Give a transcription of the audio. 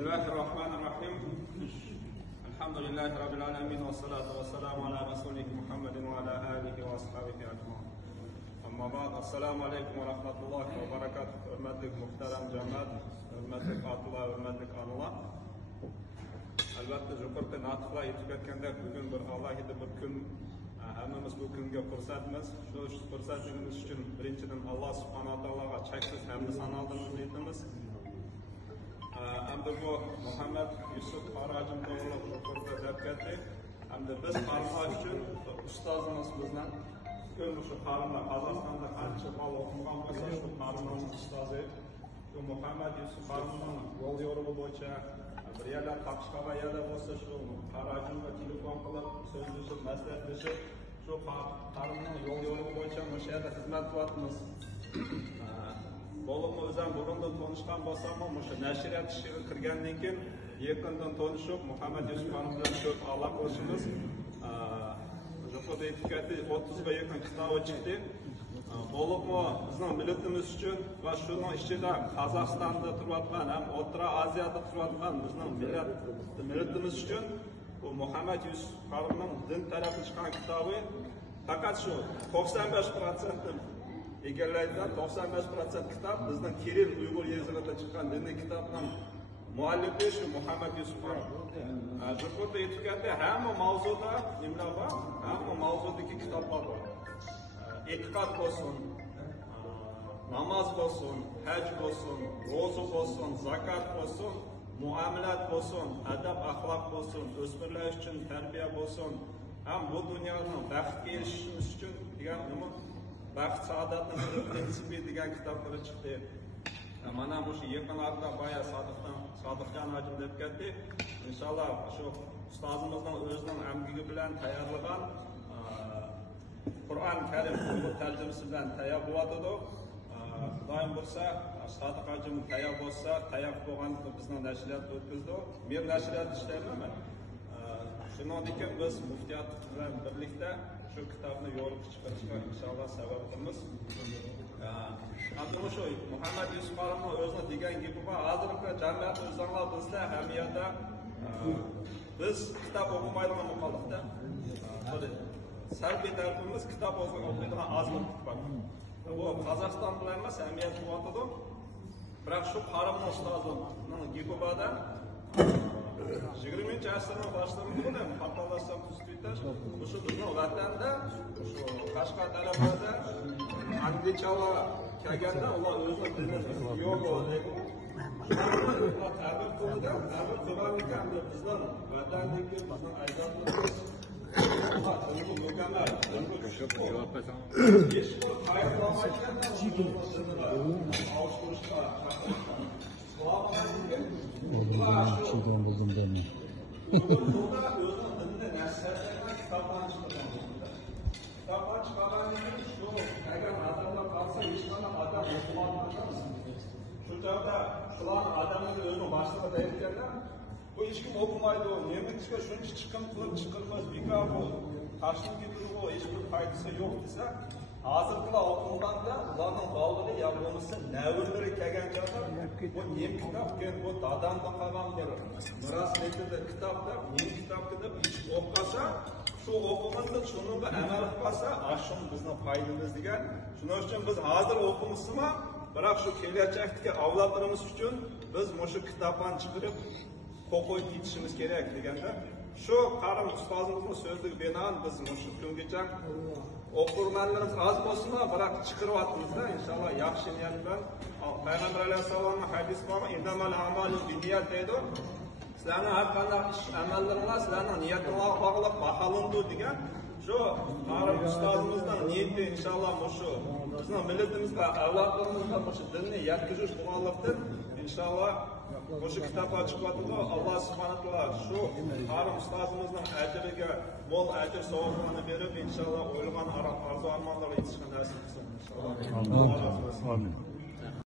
Bismillahirrahmanirrahim. Elhamdülillahi Rabbil alemin ve salatu ve selamu ala Resulih Muhammedin ve ala alihi ve ashabihi ajma'in. Amma ba'd. Assalamu alaikum ve rahmatullahi ve berekatuh. Hürmetli muhterem cemaat, hürmetli katılar, hürmetli anılar. Albatta yuqorida natiqlar aytib ketgandek bugun bir alohida bir kun, hammamiz bu kunga fursatmiz. Shu fursatimiz uchun birinchidan Alloh subhanahu va taologa cheksiz hamd sanolarimizni aytamiz. Hamda bu Muhammad Yusuf Qarajim to'g'rilab yuqorida deb ketdi. Hamda biz qarindlar uchun ustozimiz bizdan bugun shu qarinlar Qozog'istonda qancha bal o'qigan bo'lsa shu qarinlarning ustozi Muhammad Yusuf Qarimning yo'l yo'rig'i bo'yicha bir yerlar taqishqaga yerlar bo'lsa shu Qarajimga telefon qilib so'zlashib maslahatlashib shu qarinning yo'l yo'rig'i bo'yicha o'sha yerda xizmat qilyapmiz. Bo'limi o'zim burundan tanishgan bo'lsam, o'sha nashriyat ishiga kirgandan keyin yaqindan tanishib, Muhammad Yusuf Qarim bilan ko'p aloqalashamiz. Yuqorida aytib ketdi, 30 ga yaqin kitob chiqdi. Bo'limi bizning millatimiz uchun va shuning ichida Qozog'istonda turayotgan, ham O'rta Oziyada turayotgan bizning millatimiz uchun bu Muhammad Yusuf Qarimning din tarafi chiqqan kitobi faqat shu 95% egallaydigan 95% kitob bizning Kiril Uyg'ur yezigida chiqqan diniy kitobning muallifi shu Muhammad Yusuf Qarim. Yuqorida aytib ketdi, hamma mavzuda nimlar bor, hamma mavzudagi kitoblar bor. E'tiqod bo'lsin, namoz bo'lsin, haj bo'lsin, ro'za bo'lsin, zakat bo'lsin, muomalat bo'lsin, adab axloq bo'lsin, o'smirlar uchun tarbiya bo'lsin, ham bu dunyoning baxtga erishishimiz uchun degan nima baxt saodatning prinsipi degan kitoblar chiqdi. Mana bu shu yaqin orada boya Sodiqjon hojim deb ketdi. Inshaalloh shu ustozimizning o'zining amgigi bilan tayyorlagan Qur'on Karim tarjimasi bilan tayyor bo'lyotdi. Xudoyim bo'lsa, Sodiq hojim tayyor bo'lsa, tayyor bo'lgan bizning nashriyat o'tkazdi. Men nashriyat ishlayman. Shundan keyin biz muftiyat bilan birlikda shu kitobni yo'rib chiqarishga inshaalloh sabab qilamiz. Hamda shu Muhammad Yusuf Qarimning o'zini degan gapi bor. Hozirgi jamiyat o'zinglar bizlar hamiyatda biz kitob o'qimaydigan muqallaqda. Salbiy tarafimiz kitob o'qimaydigan ozlik bor. Bu Qozog'iston bilan emas, hamiyat bo'lyotdi. Biroq shu Qarimning ustozining gapi borda 20 asrning boshlarida hattolasam tuzitda o'sha bizning vatanda shu Qashqar tarafida anglichalar kelganda ular o'zini dinini yo'q bo'ldi. Ta'bir qildi, ta'bir qilganlikda bizning vatandagi bizning ajdodlarimiz mukammal hech bir hayotlanmagan şeyden buldum ben. Bu hiç kim okumaydı o. Niyemetikse şunun çıkım kılıp çıkılmaz bir kahve o. Karşılık gibi o hiçbir faydası yok ise hazırlıkla okundan da ulanın bağları yapılması nevirleri kegen canlar bu niyem kitap gen bu dadamda kalan bir miras netinde kitapta niyem kitap gidip hiç okasa şu okumanda şunun da emel kılsa aşın bizim faydamız diyen şunun için biz hazır okumuşuz ama bırak şu gelecekteki avlatlarımız için biz şu kitaptan çıkarıp kokoy yetişimiz gerek degende şu Qarim ustozimizning so'zligi binoan biz shu kungacha o'qirmanlarimiz oz bo'lsin biroq chiqaryapmiz-da inshaalloh yaxshi niyat bilan payg'ambar alayhissalomning hadisi bor innamal a'malu binniyat deydi. Sizlarning har qanday ish amallaringlar sizlarning niyatinglarga bog'liq baholandi degan shu Qarim ustozimizning niyati inshaalloh shu bizning millatimizga avlodlarimizga shu dinni yetkazish bo'lganlikdan inshaalloh o'sha kitoblar chiqyapti. Alloh subhanahu va taolo shu Qarim ustozimizning ajriga bol ajr savobini berib inshaalloh o'ylagan arzu armonlarga yetishgan nasib qilsin inshaalloh. Amin.